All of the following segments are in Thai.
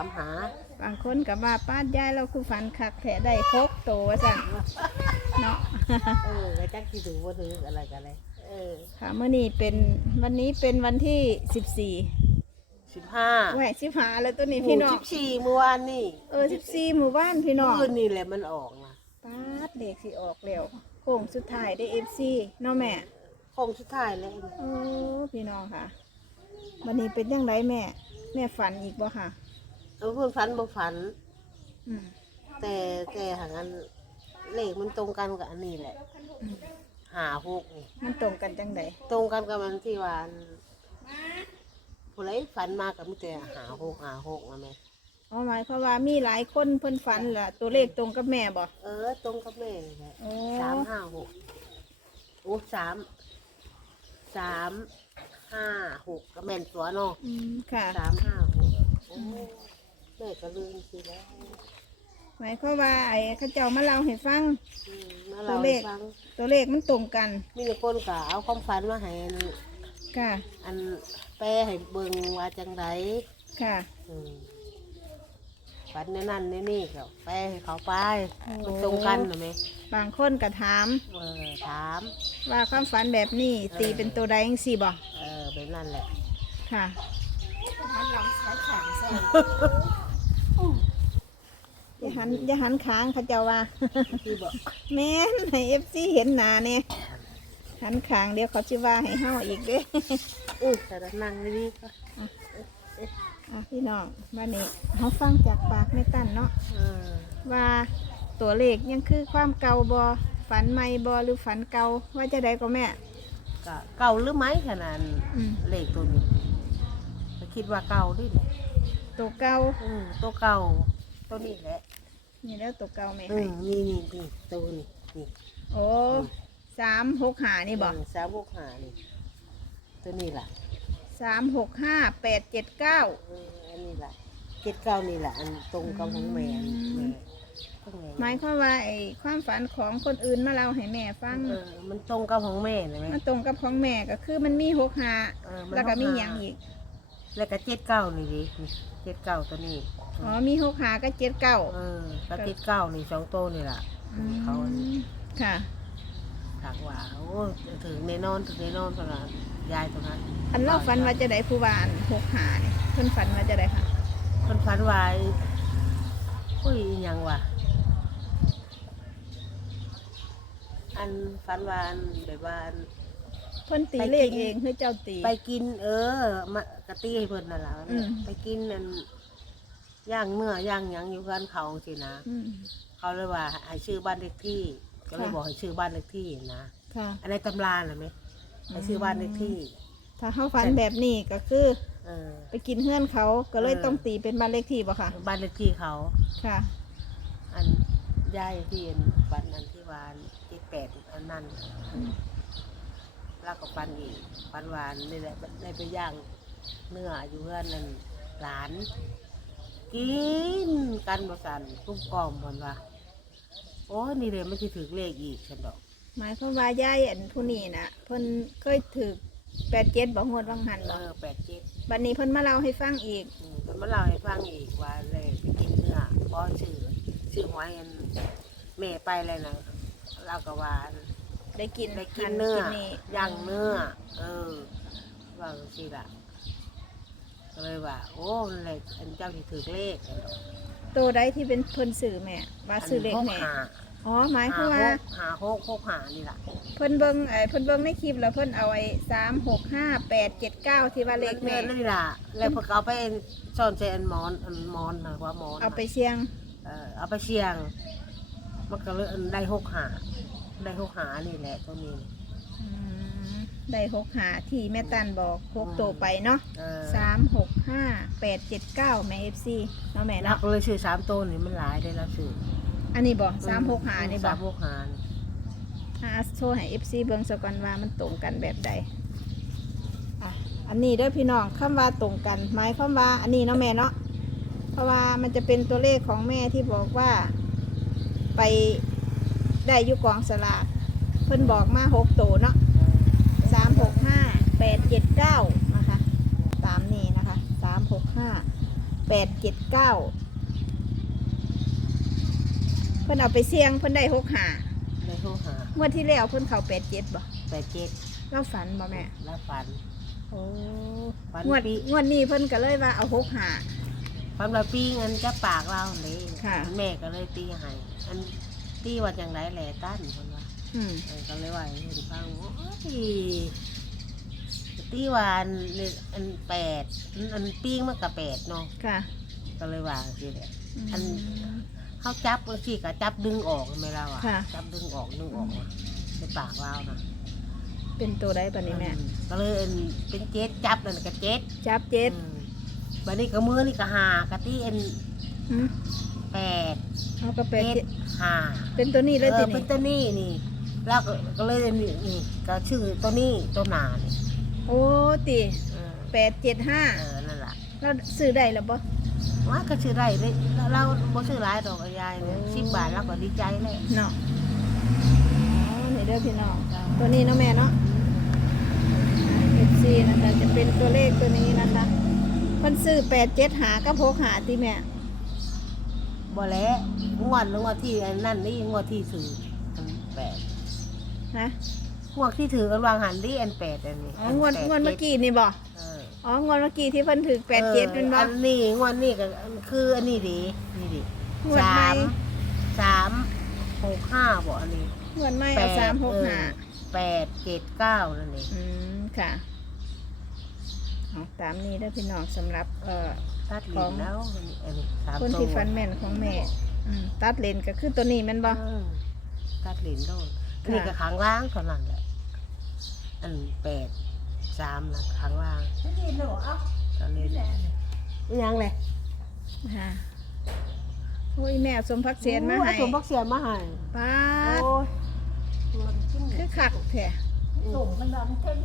ามหา บางคนกับว่าป้าดยายเราคือฝันคักแถได้ครบโตวสั่นเนาะ เออก็จักสิถือบ่ถืออะไรกันเลยเออค่ะเมื่อนี้เป็นวันนี้เป็นวันที่สิบสี่สิบห้าแหวกชิบหาแล้วตัวนี้พี่น้องสิบสี่เมื่อวานนี่เออสิบสี่หมู่บ้านพี่น้องคืนนี่แหละมันออกนะป้าดเด็กสิออกแล้วโค้งสุดท้ายได้เอฟซีเนาะแม่คงสุดท้ายแล้วโอ้พี่น้องค่ะ วันนี้เป็นยังไงแม่ แม่ฝันอีกบ่ค่ะ เออเพื่อนฝันบ่ฝัน อืมแต่แต่หางอันเลขมันตรงกันกับอันนี้แหละอืมหาหกนี่มันตรงกันจังใดตรงกันกับมันที่ว่าอันผู้ไรฝันมากับมิแต่หาหกหาหกนะแม่อ๋อหมายความว่ามีหลายคนเพิ่นฝันล่ะ ตัวเลขตรงกับแม่บ่เออ ตรงกับแม่นี่แหละโอ้สามห้าหกโอ้สามสามห้าหกก็แม่นตัวเนาะอืมค่ะ สามห้าหกโอ้ แม่ก็ลืมสิแล้วหมายความว่าไอ้เข้าเจ้ามาเล่าให้ฟัง อืมมาเราตัวเลให้ขฟังตัวเลขมันตรงกันมีแต่คนก็เอาความฝันมาให้อันค่ะอันแปลให้เบิ่งว่าจังไดค่ะ อืมฝันในนั่นในนี่ก็แปลให้เขาไปโอ้ มันตรงกันนะแม่บางคนก็ถามเออถาม ว่าความฝันแบบนี้ตีเป็นตัวใดจังซี่บ่เออเป็นนั่นแหละค่ะ อย่าหันอย่าหันค้างเขาเจ้าว่าที่บอกแม่นให้เอฟซีเห็นหนาเนี่ยหันขางเดี๋ยวเขาจะว่าให้เฮาอีกเด้ออุ้ยแต่ละนั่งนี่ก็อะพี่น้องบ้านนี้เขาฟังจากปากไม่ตั้นเนาะเออว่าตัวเลขยังคือความเก่าบอฝันใหม่บอหรือฝันเก่าว่าจะได้ก็แม่ ก็เก่าหรือไหมขนาดอืม เลขตัวนี้ก็คิดว่าเก่าด้วยแหละตัวเก่า อืมตัวเก่า ตัวนี้แหละนี่แล้วตัวเก่าแม่อืให้มนี่นี่นี่ตัวนี้นี่โอ้สามหกห้านี่บอกมสามหกหานี่ตัวนี้ล่ะสามหกห้าแปดเจ็ดเก้าเอออันนี้ล่ะเจ็ดเก้านี่แหละอันตรงกับของแม่อันแม่ของแม่หมายความว่าไอ้ความฝันของคนอื่นมาเล่าให้แม่ฟังเออมันตรงกับของแม่เลยไหมมันตรงกับของแม่ก็คือมันมีหกห้าเออมันแล้วก็มีหกหห้ายังอีก แล้วก็เจ็ดเก้านี่ดิเจ็ดเก้าตัวนี้ อ๋อมีหกหาก็เจ็ดเก้าเออก็เจ็ดเก้านี่สองโตวนี่ล่ะเขาอันนี้ค่ะ ถักว่าโอ้ถึงในนอนถึงในนอนตอนนั้นยายตรงนั้น อันเล่าฝันว่าจะได้ผู้บานหกหาเนี่ยเพิ่นฝันว่าจะได้ค่ะ คนฝันวายอุ้ยอิหยังวะอันฝันวาอันแบบว่าอัน เพิ่นตีไปเลขกินเองให้เจ้าตี ไปกิน เออมากะตี้ให้เพิ่นนั่นแหละอืม ไปกินอัน ย่างเนื้อย่างหยังอยู่กันเขาสินะอืมเขาเลยว่าให้ชื่อบ้านเลขที่ ก็เลยค่ะบอกให้ชื่อบ้านเลขที่นะค่ะ อันในตำราน่ะไหมให้ชื่อบ้านเลขที่ ถ้าเขาฝันแบบนี้ก็คือ เออ ไปกินเฮือนเขาก็เลยเออ ต้องตีเป็นบ้านเลขที่บ่ค่ะ บ้านเลขที่เขา ค่ะ อันยายที่อันบ้านนั้นที่วานที่แปดอันนั้นแล้วก็ปันอีกปันหวานนี่แหละได้ไปย่างเนื้ออยู่เพื่อนนั่นหลาน กินกันบสันกุ้มกล่อมคนว่าโอ้ยนี่เลยไม่ใช่ถือเลขอีกฉันดอกหมายความว่ายายอันผู้นี้น่ะเพิ่นเคยถือแปดเจ็ดบ่หวดวังหันเอบ่อแปดเจ็ดบัดนี้เพิ่นมาเล่าให้ฟังอีกอืมเพิ่นมาเล่าให้ฟังอีกว่าเลยไปกินเนื้อพอชื่อชื่อหวยอันแม่ไปเลยนะเราก็ว่าอัน ได้กินไปกินหัเนื้อนี่ย่างเนื้อ เออว่าสิล่ะ ก็เลยว่า โอ้นั่นแหละอันเจ้าที่ถือเลขตัวใดที่เป็นเพิ่นซื้อแม่ว่าซื้อเลขแม่หาอ๋อหมายความหาว่าหกหาหกหกหานี่ล่ะเพิ่นเบิ่งไอ้เพิ่นเบิ่งในคลิปแล้วเพิ่นเอาไอ้สามหกห้าแปดเจ็ดเก้าที่ว่าเลขแม่นนี่ล่ะแล้วพวกเอาไปซ่อนใจอันหมอนอันหมอนนะว่าหมอนเอาไปเชียงเออเอาไปเชียงมันก็เลยอันได้หกหาได้หกหานี่แหละตัวนี้อืม ได้หกหาที่แม่ตันบอกหกตัวไปเนาะเออสามหกห้าแปดเจ็ดเก้าแม่เอฟซีเนาะแม่นัเนาะกเลยชื่อสามตัวนี่มันหลายได้แล้วชื่ออันนี้บอกสามหกหานี่บอสากมหกหานี่หาโชว์ให้เอฟซีเบิ่งสกันว่ามันตรงกันแบบใดอะอันนี้เด้อพี่น้องคำว่าตรงกันหมายความว่าอันนี้เนาะแม่เนาะเพราะว่ามันจะเป็นตัวเลขของแม่ที่บอกว่า ไปได้อยุกองสลากเพิ่นบอกมาหกตัวเนาะสามหกห้า แปดเจ็ดเก้านะคะตามนี้นะคะสามหกห้าแปดเจ็ดเก้าเพิ่นเอาไปเสี่ยงเพิ่นได้หกหาเลยโทรหาเมื่อที่แล้วเพิ่นเขาแปดเจ็ดบ่แปดเจ็ดเราฝันบ่แม่แล้วฟันโอ้ฝันงวดปีงวดนี้เพิ่นก็เลยว่าเอาหกหาฟันเราปีเงินจะปากเราเลยค่ะ แม่ก็เลยตีให้อันตีว่าจังไรแหล่ตั้นคนว่าอืม เออก็เลยว่าให้เห็นฟังโอ้ย ตีว่าอันนี่อันแปดอันอันปีงมันกับแปดเนาะค่ะก็เลยว่าสิแหละ อัน ม เขาจับสิก็จับดึงออกไหมเราอะค่ะจับดึงออกดึงออกมาในปากเรานะเป็นตัวได้ปะนี้แม่ อืก็เลยอันเป็นเจ็ดจับนั่นก็เจ็ดจับเจ็ดอืมบัดนี้ก็มือนี่ก็หากะตีเอ็นอืมแปดเอาก็แปดเจ็เจ็ดดห้าเป็นตัวนี้เลยเอทีอเป็นี้นตัวนี้นี่ แล้วก็ก็เลยนี่นี่ก็ชื่อตัวนี้ตัวหนานี่ โอ้ตีเออแปดเจ็ดห้าเออนั่นแหละเราซื้อได้แล้วบ่ว่าก็ชื่อไรเลยแล้วเราบ่ชื่อหลายดอกยายเนี่ยโอ้สิบบาทเราก็ดีใจเลยเนาะอ๋อนี่เด้อพี่น้อง ตัวนี้เนาะแม่เนาะ FC นะคะจะเป็นตัวเลขตัวนี้นะคะเพิ่นซื้อแปดเจ็ดหาก็พกหาติแม่ บ่แล้วงวดงวดที่อันนั่นนี่งวดที่ถืออันแปดนะง วดที่ถือกันวางหันนี่อันแปดอันนี้อ๋องวดแปดงวดเมื่อกี้นี่บ่เอออ๋องวดเมื่อกี้ที่เพิ่นถึงแปดเจ็ดเป็นบ่อันนี้งวดนี้ก็คืออันนี้ดีนี่ดีงวดใหม่สามสามหกห้าบ่อันนี้งวดใหม่เอาสามหกหาแปดเจ็ดเก้านั่นเองอืมค่ะเอาตามนี้ได้อพี่น้องสำหรับเอ่อตัดเหรียญแล้วอันนี้อันนี้สามคนตัวที่ฟันแม่นของแม่อืมตัดเลนก็คือตัวนี้แม่นบ่เออตัดเหรียญโดนค่ะนี่ก็ขังล่างเท่านั้นแหละ อันแปดสามนะขังล่างตอนนี้ยังเลยค่ะโอ้ยแม่สมพักเสียนมาให้สมบักเสียนมาให้ป้าดโอ้ยมันขึ้นคือคักแท้ส่งมันน้ำเข้ม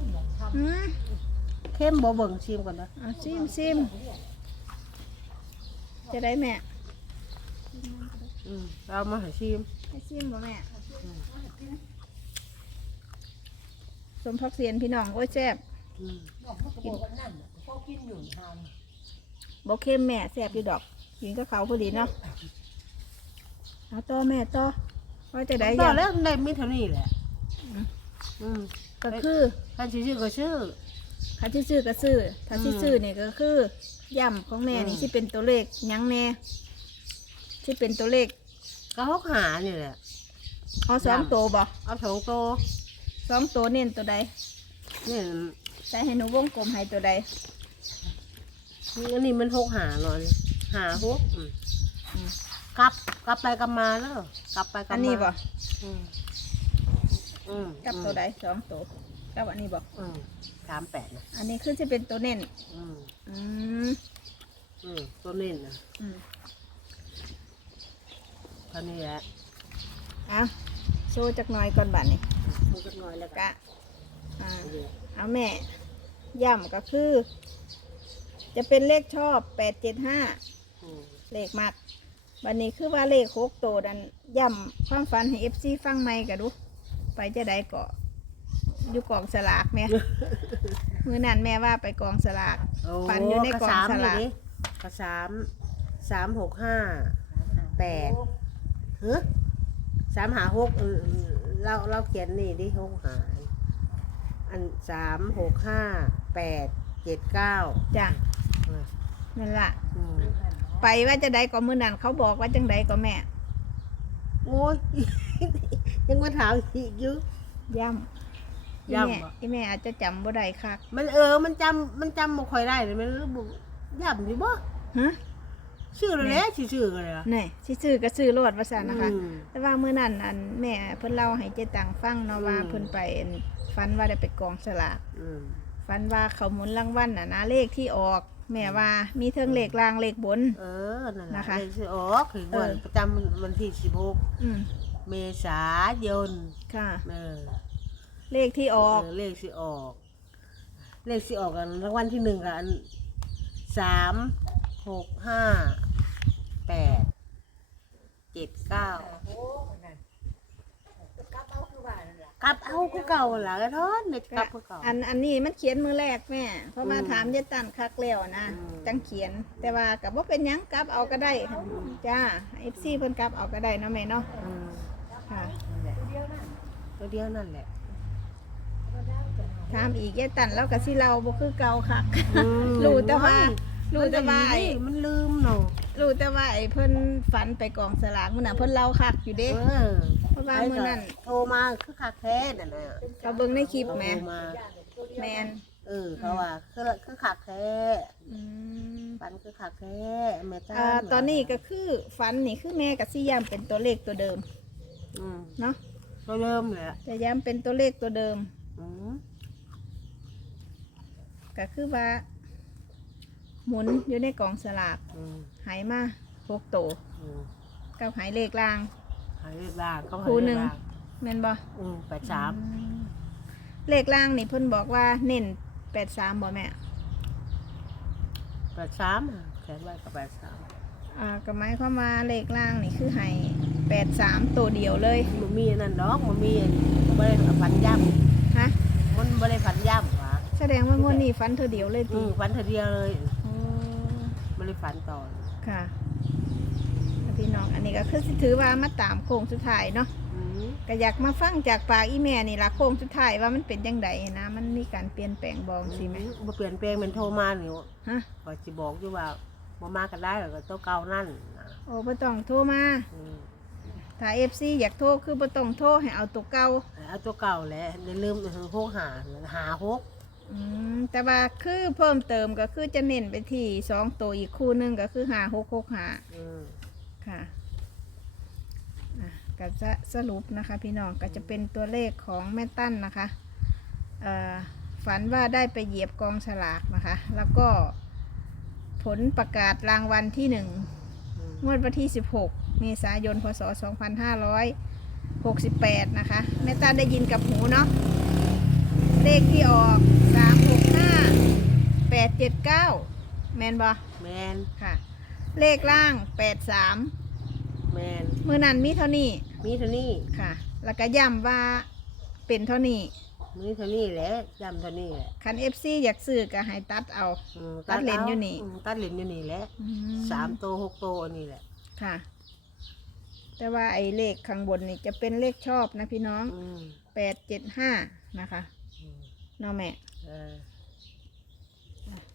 อืมเข้มบ่เบิ่งชิมก่อนนะเอาซิมซิมจะได้แม่อืมเรามาให้ชิมให้ซิมบ่แม่ สมพักเสียนพี่น้องโอ้ยแซ่บอืมบ่เค็มแม่แซ่บอยู่ดอกกินก็เขาวพอดีเนาะเอาต่อแม่ต่อว่าจะได้ต่ยัองแล้วได้มีเท่านี้แหละอืมก็คือท่านชื่อก็ชื่อถ้าที่ซื้อก็ซื้อถ้าที่อืมซื้อนี่ก็คือย่ำของแม่นี่อืมที่เป็นตัวเลขหยังแน่ที่เป็นตัวเลขก็หกหานี่แหละเอาสองย่ำตัวบ่เอาสองโตว สองตัวเน้นตัวใดนี่ใส่ให้หนูวงกลมให้ตัวใดอันนี้มันหกหาหน่อยหาหกอืมอืมกลับกลับไปกลับมาแล้วกลับไปกลัอับนมานี้บ่อืมอืมกับตัวใดสองตัวกับอันนี้บ่อืมสามแปดนะอันนี้คือจะเป็นตัวเน้นอืมอืมอืมตัวนี้นะอืมเท่านี้แหละ เอา โซ่จักหน่อยก่อนบัดนี้มันก็น้อยแล้วกะกะอ่าเอาแม่ย่ำก็คือ จะเป็นเลขชอบแปดเจ็ดห้าอืมเลขมักวันนี้คือว่าเลขหกตัวดันย่ำความฝันให้เอฟซีฟังไม่กันดู ไปจะได้เกาะอยู่กองสลากแม่ มือนั้นแม่ว่าไปกองสลากโอ้ฝันอยู่ในกล่องระสลากนี่ดิกระสามสามหกห้าแปดเฮ้ สามหาหกเออเออเราเราเขียนนี่ดิหกหาอันสามหกห้าแปดเจ็ดเก้าจ้ะเออนั่นละอืมไปว่าจะได้ก็มือนั้นเขาบอกว่าจังใดก็แม่ โอ้ย ยังมาถามอีกอยู่ย่ำย่ำอีแม่บ่ อีแม่อาจจะจำบ่ได้คักมันเออ มันจำมันจำบ่ค่อยได้เลยมันรู้บ่ย่ำอยู่บ่ฮะ ชื่อเลยแหละชื่อชื่อกันเลยอะนี่สิซื้อก็ซื้อโลดว่าซั่นนะคะ อืมแต่ว่ามื้อนั้นอันแม่เพิ่นเล่าให้เจ๊ตังฟังเนาะว่าอืม เพิ่นไปฝันว่าได้ไปกองสลาก อืมฝันว่าเขาหมุนรางวัลน่ะนะเลขที่ออก แม่ว่ามีเทิงเลขล่างเลขบน เออนั่นแหละนะคะ เลขสิออกคือวันเออประจำวันที่สิบหกอืมเมษายนค่ะ เออเลขที่ออก เเลขสิออก เลขสิออกกันรางวัลที่หนึ่งกันสามหกห้า แปดเจ็ดเก้ากกลับเอาคือเก่าล่ะก็ทอนเน็ตกลับคือเก่า อันอันนี้มันเขียนมือแรกแม่ เพราะมาอืมถามยายตันคักแล้วนะอืม จังเขียน แต่ว่ากับว่าเป็นหยังกลับเอาก็ได้จ้าเอฟซีเพิ่นกลับเอาก็ได้เนาะแม่เนาะอืมค่ะ นั่นแหละตัวเดียวนั่นแหละถามอีกยายตันแล้วก็สิเราบ่คือเก่าคัก อืมรู้แต่ว่ามัน รู้แต่ว่าไอ้ มันลืมเนาะรู้แต่ว่าไอ้เพิ่นฝันไปกองสลากมื้อน่ะเพิ่นเล่าคักอยู่เด้เออเพราะว่ามื้อนั้นโทรมาคือคักแท้นั่นน่ะเขาเบิ่งในคลิปแหมโทรมาแมนเออเขาว่าคือคือคักแท้อืมปันคือคักแท้แม่จ้าอ่าตอนนี้ก็คือฝันนี่คือแม่กับสิย้ำเป็นตัวเลขตัวเดิมอืมเนาะตัวเริ่มแหละจะย้ำเป็นตัวเลขตัวเดิม อืมก็คือว่า หมุนอยู่ในกองสลากอืมหายมาหกโตวอืมกับหายเลขล่าง หายเรียบร่างเขาครูหายหนึ่เรียงบร่างแม่นบ่อืมแปดสามอืมเลขล่างนี่เพิ่นบอกว่าเน้นแปดสามบ่แม่แปดสามอะแขนไว้กับแปดสามอ่าก็หมายความว่าเลขล่างนี่คือใหายแปดสามตัวเดียวเลยมันมีอันนั่นดอกมันมีอันมันไม่ได้ฝันย่ฮะำมันไม่ได้ฝันย่ำหวะแสดงว่างวดนี้ฟันเธอเดียวเลยอืติมฝันเธอเดียวเลยโอ้ไม่ได้ ฝันต่อค่ะพี่น้องอันนี้ก็คือสิถือว่ามาตามโค้งสุดท้ายเนาะอืมก็อยากมาฟังจากปากอีแม่นี่ละโค้งสุดท้ายว่ามันเป็นยังไงนะมันมีการเปลี่ยนแปลงบองสิไหมบ่เปลี่ยนแปลงเป็นโทรมาหนิวฮะก็จะบอกอยู่ว่าบ่มากันได้หรอกก็ตัวเก่านั่นนะโอ้บ่ต้องโทรมาอืมถ้าเอฟซีอยากโทรคือบ่ต้องโทรให้เอาตัวเก่าเอาตัวเก่าแหละอย่าลืมหกหาหาหก อืมแต่ว่าคือเพิ่มเติมก็คือจะเน้นไปที่สองตัวอีกคู่หนึงก็คือหาหกหกหา อืมค่ะอะก็จะสรุปนะคะพี่น้องก็จะเป็นตัวเลขของแม่ตั้นนะคะเอ่อฝันว่าได้ไปเหยียบกองฉลากนะคะ แล้วก็ผลประกาศรางวัลที่หนึ่งอืมงวดวันที่ 16 เมษายน พศ 2568 นะคะ แม่ตาได้ยินกับหูเนาะ เลขที่ออก365 879แมนบอแมนค่ะ เลขล่าง83แมนมือนั้นมีเท่านี้มีเท่านี้ค่ะ แล้วก็ย้ำว่าเป็นเท่านี้มีเท่านี้แหละจำเท่านี้แหละคัน FC อยากซื้อก็ให้ตัดเอา อืมตัดเลนอยู่นี่ มตัดเลนอยู่นี่แหละอืสามโตวหกโตวอันนี้แหละค่ะ แต่ว่าไอ้เลขข้างบนนี่จะเป็นเลขชอบนะพี่น้องอืมแปดเจ็ดห้านะคะอืมเน้องแม่ เออ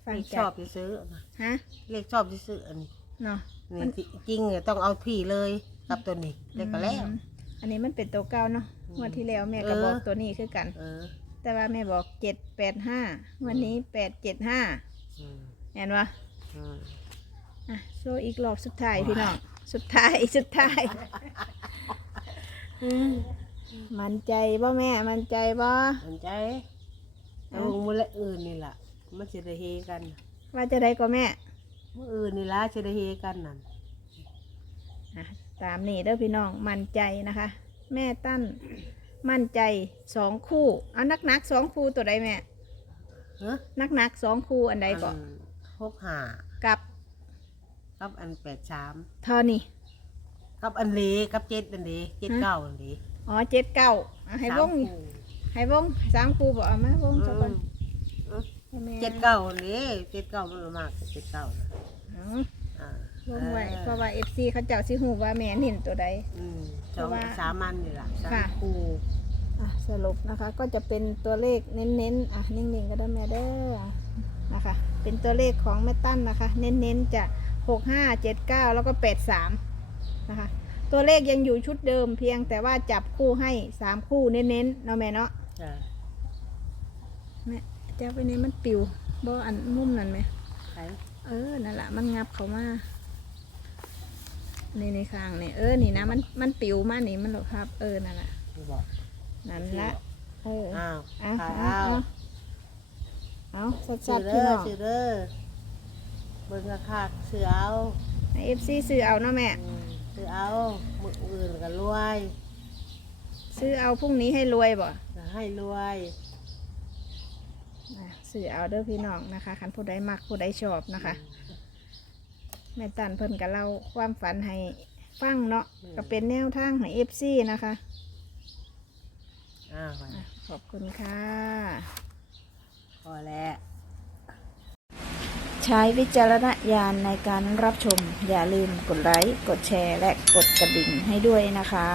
ฟังเลขจาชอกบที่ซื้อนะฮะเลขชอบที่ซื้ออันนี้เนาะ นี่จจริงเนี่ยต้องเอาพี่เลยกับตัวนี้เลขก็แล้ว อืมอันนี้มันเป็นตัวเก้าเนาะอืมงวันที่แล้วแม่ก็เออ บอกตัวนี้คือกัน เออ แต่ว่าแม่บอกเจ็ดแปดห้าวันนี้แปดเจ็ดห้าอืมเห็นปะอืมอะโซอีกรอบสุดท้ายพี่น้อง สุดท้ายสุดท้ายมันใจบ่แม่ มันใจบ่ สนใจ เอามือละอื่นนี่ล่ะมันจะได้เฮกันว่าจะได้ก็แม่มืออื่นนี่ล่ะจะได้เฮกันนั่นอะตามนี่เด้อพี่น้องมั่นใจนะคะ แม่ตั้นมั่นใจสองคู่เอานักนักๆสองคู่ตัวใดแม่เฮ้ยนักนักๆสองคู่อันใดก่อนหกหากับกับอันแปดสามเท่านี้ กับอันเลกับเจ็ดอันเลเจ็ดเก้าอันเลอ๋อเจ็ดเก้าอะให้วงสามคู่ ให้วงสามคู่บอกเอามาวงสักก่อนอืมให้แม่เจ็ดเก้าอันเลเจ็ดเก้ามันมากเจ็ดเก้าน่ะเอาอ่าวงไว้ออเพราะว่าเอฟซีเขาเจ้าสิหูว่าแม่เห็นตัวใด อืมสเพองราะว่าสามอันนี่ล่ะสามค่ะ คู่อะสรุปนะคะก็จะเป็นตัวเลขเน้นๆอะนิ่งๆก็ได้แม่เด้อนะคะ เป็นตัวเลขของแม่ตั้นนะคะ เน้นๆจะหกห้าเจ็ดเก้าแล้วก็แปดสามนะคะ ตัวเลขยังอยู่ชุดเดิมเพียงแต่ว่าจับคู่ให้สามคู่เน้นๆเนาะแม่เนาะ จ้ะแม่เจ้าไปนี้มันปิวบ่อันมุมนั่นไหมใช่เออนั่นแหละมันงับเขามาในในข้างนี่เออนี่นะมันมันปิวมานี่มันหรอกครับ เออนั่นแหละไม่บอกนั่นละเอออ้าวเอาขายเอาอ้าวเอาเอาสัซื้อดๆเด้พี่อน้องซื้อเด้อเบิ่งราคาซื้อเอาเอฟซีซื้อเอาเนาะแม่อืมซื้อเอามืออื่นก็รวย ซื้อเอาพรุ่งนี้ให้รวยบ่จะ ให้รวยอะซื้อเอาเด้อพี่น้องนะคะคันผู้ใดมักผู้ใดชอบนะคะ แม่ตันเพิ่นกับเราความฝันให้ฟังเนาะก็เป็นแนวทางให้เอฟซีนะคะอ้าวอะขอบคุณค่ะ พอแล้ว ใช้วิจารณญาณในการรับชม อย่าลืมกดไลค์ กดแชร์ และกดกระดิ่งให้ด้วยนะคะ